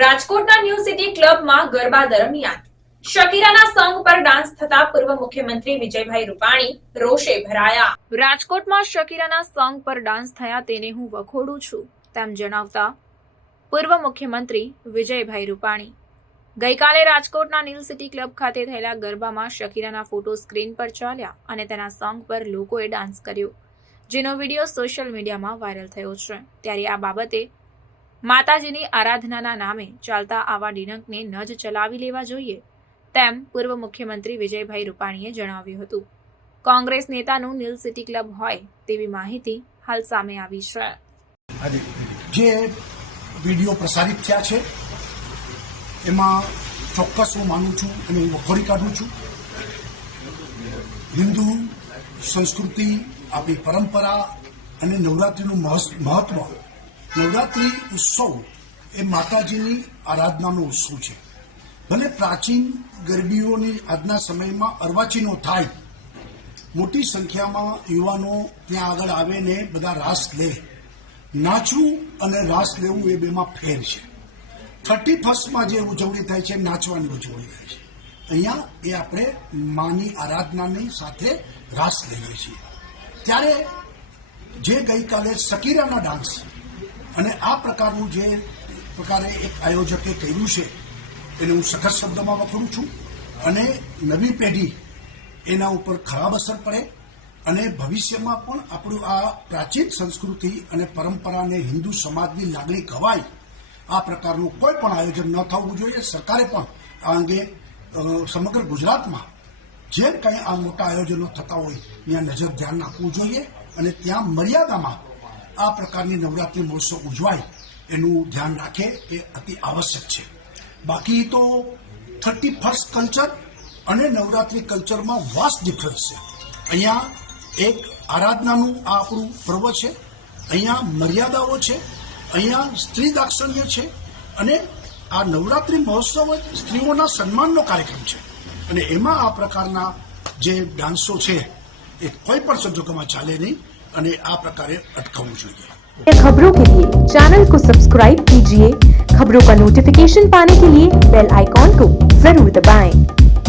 રાજકોટના new city ક્લબમાં ગરબા દરમિયાન શકીરાના સોંગ પર ડાન્સ થતા પૂર્વ મુખ્યમંત્રી વિજયભાઈ રૂપાણી રોષે ભરાયા. રાજકોટમાં શકીરાના સોંગ પર ડાન્સ થયા તેને હું વખોડું છું તેમ જણાવતા પૂર્વ મુખ્યમંત્રી વિજયભાઈ રૂપાણી ગઈકાલે રાજકોટના ન્યૂ સિટી ક્લબ ખાતે થયેલા ગરબામાં શકીરાના ફોટો સ્ક્રીન પર ચાલ્યા અને તેના સોંગ પર લોકોએ ડાન્સ કર્યો, જેનો વિડીયો સોશિયલ મીડિયામાં વાયરલ થયો છે. ત્યારે આ બાબતે માતાજીની આરાધનાના નામે ચાલતા આવા ડિનકને ન જ ચલાવી લેવા જોઈએ તેમ પૂર્વ મુખ્યમંત્રી વિજયભાઈ રૂપાણીએ જણાવ્યું હતું. કોંગ્રેસ નેતાનું ન્યૂ સિટી ક્લબ હોય તેવી માહિતી હાલ સામે આવી છે. જે વિડીયો પ્રસારિત થયા છે એમાં ચોક્કસ હું માનું છું અને હું વખોડી કાઢું છું. હિન્દુ સંસ્કૃતિ, આપણી પરંપરા અને નવરાત્રિનું મહત્વ. નવરાત્રિ ઉત્સવ એ માતાજીની આરાધનાનો ઉત્સવ છે. ભલે પ્રાચીન ગરબીઓની આજના સમયમાં અર્વાચીનો થાય, મોટી સંખ્યામાં યુવાનો ત્યાં આગળ આવે ને બધા રાસ લે. નાચવું અને રાસ લેવું એ બેમાં ફેર છે. 31st જે ઉજવણી થાય છે નાચવાની ઉજવણી થાય છે. અહીંયા એ આપણે માની આરાધનાની સાથે રાસ લઈએ છીએ. ત્યારે જે ગઈકાલે શકીરાના ડાન્સ અને આ પ્રકારનું જે પ્રકારે એક આયોજકે કર્યું છે એને હું સખત શબ્દમાં વખોડું છું અને નવી પેઢી એના ઉપર ખરાબ અસર પડે અને ભવિષ્યમાં પણ આપણું આ પ્રાચીન સંસ્કૃતિ અને પરંપરાને હિન્દુ સમાજની લાગણી ગવાય આ પ્રકારનું કોઈ પણ આયોજન ન થવું જોઈએ. સરકારે પણ આ અંગે સમગ્ર ગુજરાતમાં જે કંઈ આ મોટા આયોજનો થતા હોય ત્યાં નજર ધ્યાન આપવું જોઈએ અને ત્યાં મર્યાદામાં આ પ્રકારની નવરાત્રિ મહોત્સવ ઉજવાય એનું ધ્યાન રાખે એ અતિ આવશ્યક છે. બાકી તો 31st કલ્ચર અને નવરાત્રિ કલ્ચરમાં વાસ્ટ ડિફરન્સ છે. અહીંયા એક આરાધનાનું આ આપણું પર્વ છે, અહીંયા મર્યાદાઓ છે, અહીંયા સ્ત્રી દાક્ષિણ્ય છે અને આ નવરાત્રિ મહોત્સવ સ્ત્રીઓના સન્માનનો કાર્યક્રમ છે અને એમાં આ પ્રકારના જે ડાન્સો છે એ કોઈ પણ સંજોગોમાં ચાલે નહીં અને આ પ્રકારે અટકાવવું જોઈએ. खबरों के लिए चैनल को सब्सक्राइब कीजिए. खबरों का नोटिफिकेशन पाने के लिए बेल आइकॉन को जरूर दबाएं.